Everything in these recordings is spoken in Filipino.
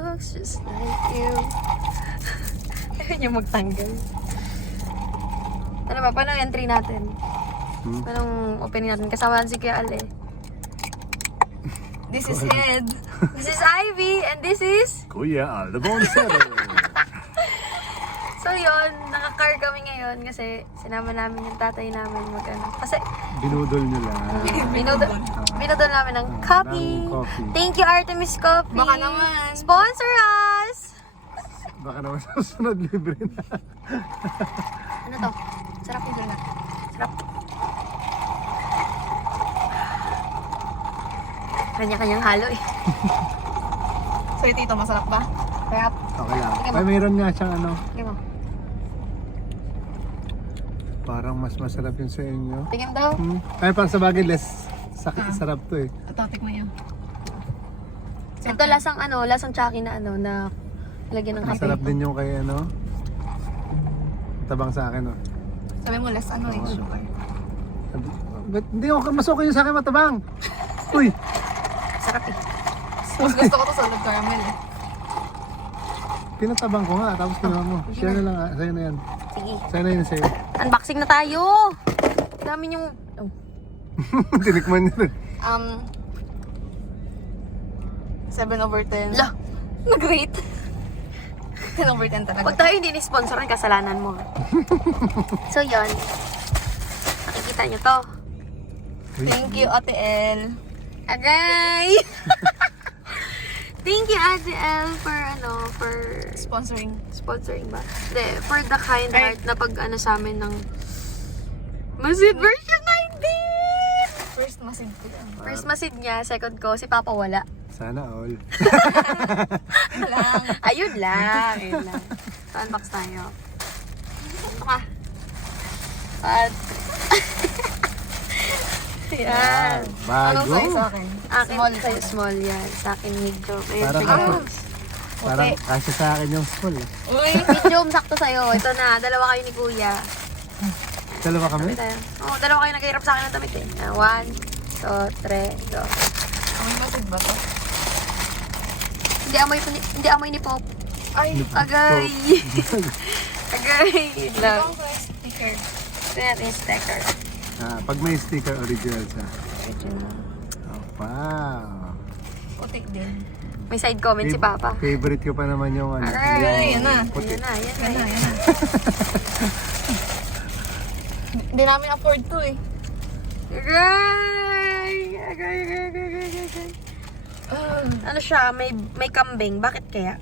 looks just like you. Ayaw niya magtanggal. Ano ba? Paano ang entry natin? Paano opening natin? Kasama si Kuya Al eh. This is Head. This is Ivy. And this is... Kuya Al, the Bonsero. So yun, naka-car kami ngayon kasi sinama namin yung tatay namin mag-ano. Kasi Binudol nyo lang. binudol namin ng coffee. Ng coffee. Thank you Artemis Coffee. Baka naman. Sponsor us! Baka naman sa sunod libre na. Ano to? Sarap yung dala. Sarap. Kanya-kanyang halo eh. So ito, masarap ba? Sarap. Okay lang. Tingnan mo. Ay, mayroon nga siyang ano. Tingnan mo. Parang mas masarap yun sa inyo. Tingnan daw. Ay, parang sa bagay, less sarap to eh. Ito, tikman yun. Ito lasang ano, lasang tsaki na ano, na lagyan ng kape. Masarap din yung kay ano. Tabang sa akin oh. Sabi mo, less ano eh. Sugar. Ba't hindi ako masukay yung sa akin matabang? Uy! Sarap eh. Mas gusto ko to sa love caramel eh. Pinatabang ko nga, tapos kinuha mo. Share na lang, sa'yo na yan. Sige. Sa'yo na yun sa'yo. Unboxing na tayo. Dami yung... Oh. Tinikman niyo rin. 7/10. La! Nag-rate. 10/10 talaga. Pag tayo hindi ni-sponsoran, kasalanan mo. So yun. Nakikita nyo to. Thank you, Ate El. Agay! Thank you, Ate El, for ano, for Sponsoring. sponsoring ba? Hindi, for the kind heart na pag ano sa amin ng Masid version 19! First masid ko lang. First masid niya, second ko, si Papa wala. Sana all. Lang. Ayun lang, ayun lang. So, unbox tayo. Ano ka? At... Yan. Anong Bago. size sa akin? Akin Small. sa'yo, small yan. Sa akin, medium. Ayun, Parang tingnan ako. mo. Parang kasya sa akin yung school. Uy! Medium, sakto sa'yo. Ito na, dalawa kayo ni Kuya. Dalawa kami? Tayo. Oo, dalawa kayo naghihirap sa akin ng damit eh. 1, 2, 3, go. May masid ba to? Hindi amoy ni Pop. Ay! Agay! Agay! Love. Ito ang sticker. Ito yan yung sticker. Pag may sticker, original siya. Original. Oh, wow. Putik din. May side comment si Papa. Favorite ko pa naman yung ano. Aray! Yan na. puti. Yan na, yan na. Yan na, yan na. Hindi namin afford to eh. Agay! Agay, agay, agay, agay, agay. Ano siya? May kambing. Bakit kaya?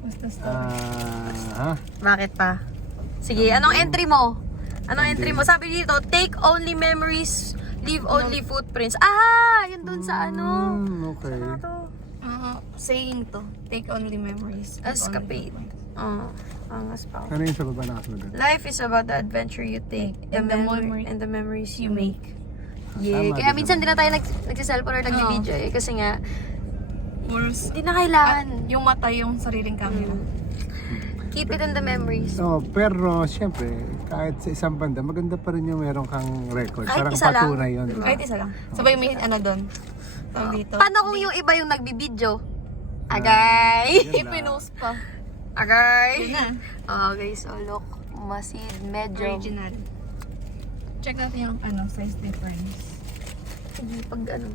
Basta story. Bakit pa? Sige, anong entry mo? Anong entry mo? Sabi dito, take only memories, leave only footprints. Ah! Yun dun sa ano. Okay. Ano to? Saying to. Take only memories. Leave Escapade. only footprints. Angas pa. Ano yung sa baba nakasulat? Life is about the adventure you take And the memory- and the memories you make. Yeah. Tama Kaya din minsan naman. di na tayo nagsiselfon or nag-video eh. Kasi nga, Worse. hindi na kailangan. Yung mata yung sariling camera. Keep it in the memories. Oh, pero siyempre, kahit sa isang banda, maganda pa rin yung meron kang record. Kahit Parang isa lang. patunay yun. Diba? Kahit isa lang. Sabay may ano doon. Tawag dito. Paano kung yung iba yung nagbibideo? Agay! Yun lang. Ipinost pa. Agay! Yun na. Okay, so look. Masid, medyo. Original. Check natin yung size difference. Sige, pag ano.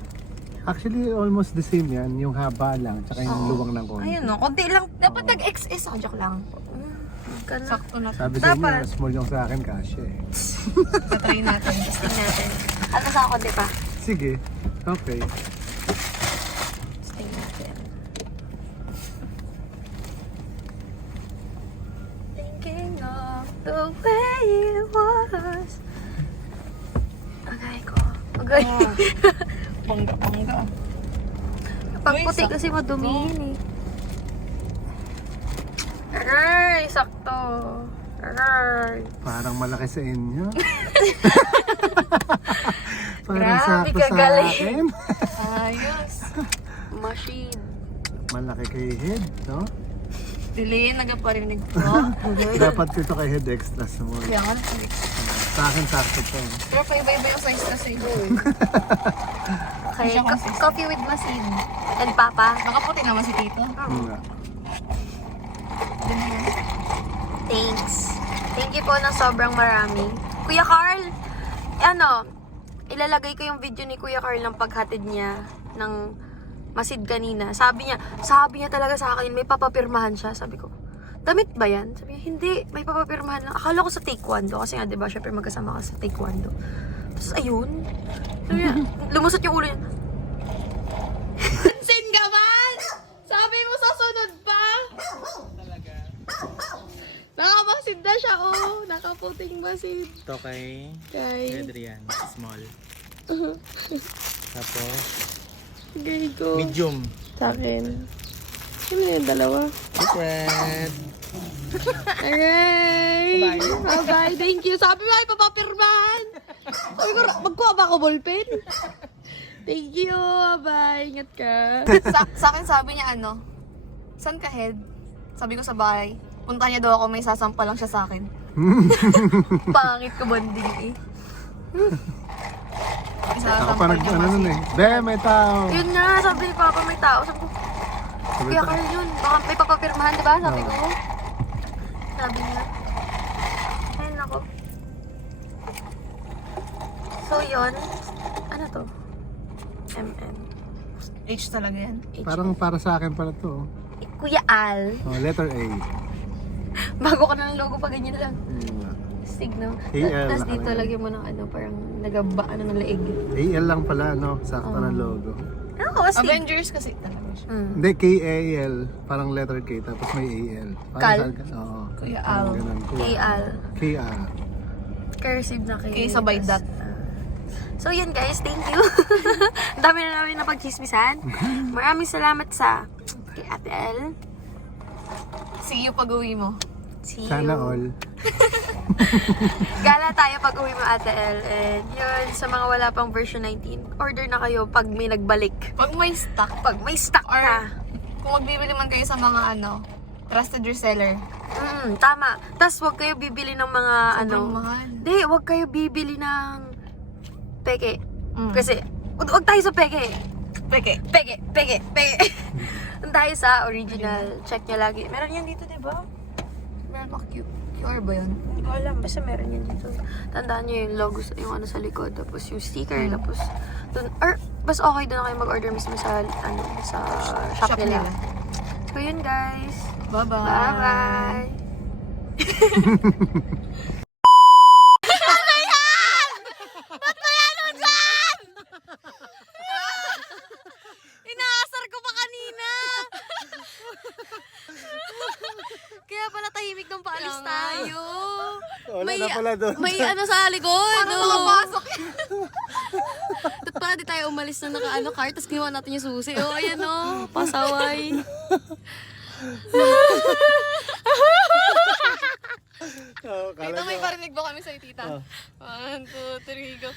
Actually, almost the same yan. Yung haba lang, tsaka yung luwang ng konti. Ayun no, konti lang. Dapat nag-XS ako. Joke lang. Ganun. Sakto na. Sabi sa inyo, Dapat. small yung sa akin, kasya eh. Tatry natin. Testing natin. Ano sa ako, di ba? Sige, okay. Testing natin. Thinking of the way it was. Agay ko. Agay. Bongga. Pag Uy, puti sakto. kasi madumihin eh. Agay, sakto. Agay. Parang malaki sa inyo. Parang Grabe sakto ka sa galing. akin. Ayos. Machine. Malaki kay head, no? Dili, nagaparinig ko. Dapat ito kay head extra small. Kaya nga. Sa akin, sakto to. Pero pa iba-iba yung size kasi. Okay, Hindi siya consistent. coffee with masin. And papa. Baka puti naman si Tito. Nga. Thanks. Thank you po ng sobrang marami. Kuya Carl, ilalagay ko yung video ni Kuya Carl ng paghatid niya ng masid kanina. Sabi niya talaga sa akin, may papapirmahan siya. Sabi ko, damit ba yan? Sabi niya, hindi, may papapirmahan lang. Akala ko sa taekwondo, kasi nga, diba, syempre magkasama ka sa taekwondo. Tapos, ayun. Sabi niya, lumusot yung ulo niya. Sin ka man! Sabi mo sa sunod pa! Talaga. Nakamasid na siya, oh. Nakaputing masid. Ito kay Kay Adrian, small. Tapos, Gaygo. medium. Sa akin. Ano yung dalawa? Secret. Aray! Bye-bye. Bye-bye. Thank you. Sabi mo ay papapirmahan. Sabi ko, magkuha ba ako ballpen? Thank you. Bye. Ingat ka. Sa akin sabi niya saan ka head? Sabi ko sa bahay. Punta niya daw ako, may sasampa lang siya sa akin. Pangit ko bonding eh. Ako pa nun eh. Be, may tao. Yun nga, sabi ni Papa may tao. Sabi ko, Sabi Kuya ta- Carl yun. Baka may papapirmahan, diba? Sabi ko. Sabi niya. Ay, nako. So, yun. Ano to? MM. H talaga yan. Parang para sa akin pala to. Kuya Al. Oh, letter A. Bago ka na ng logo pa, ganyan lang. Nga. Stig, no? AL Tapos dito nakalagay. lagyan mo ng parang nagaba, ng leeg. AL lang pala, no? Sakto ng logo. Oo, stig. Avengers kasi talaga siya. Hindi, K-A-L. Parang letter K, tapos may A-L. Parang Kal? Oo. Kuya Parang Al. ganun. K-Al. K-A. Cursive na K. K sabay Tas, dot. So yun guys, thank you. Ang dami na namin napagchismisan. Maraming salamat sa kay Ate El. See you pag-uwi mo. See Sana you. all. Gala tayo pag uwi mo Ate El. And yun, sa mga wala pang version 19, order na kayo pag may nagbalik. Pag may stock. Pag may stock Or na. kung magbibili man kayo sa mga trusted reseller. Tama. Tapos huwag kayo bibili ng mga Sobrang mahal. Hindi, huwag kayo bibili ng peke. Mm. Kasi, huwag tayo sa peke. Peke. Peke. Huwag tayo sa original. Check nyo lagi. Meron yan dito, di ba? Meron ba QR ba yun? Hindi ko alam. Basta meron yan dito. Tandaan nyo yung logo, yung sa likod. Tapos yung sticker. Tapos, dun, or, bas okay doon na kayo mag-order mismo sa, sa shop, nila. So, yun guys. Bye-bye. Bye-bye. Inaasar ko pa kanina. Kaya pala tahimik nung paalis Kaya nga. tayo. Wala na pala doon. May sa likod. Paano makapasok? At para di tayo umalis na car, tapos ginawa natin yung susi. Oh, ayan pasaway. Oh, kala Tita, may ko. parinig ba kami sa'yo, tita? 1, 2, 3, go.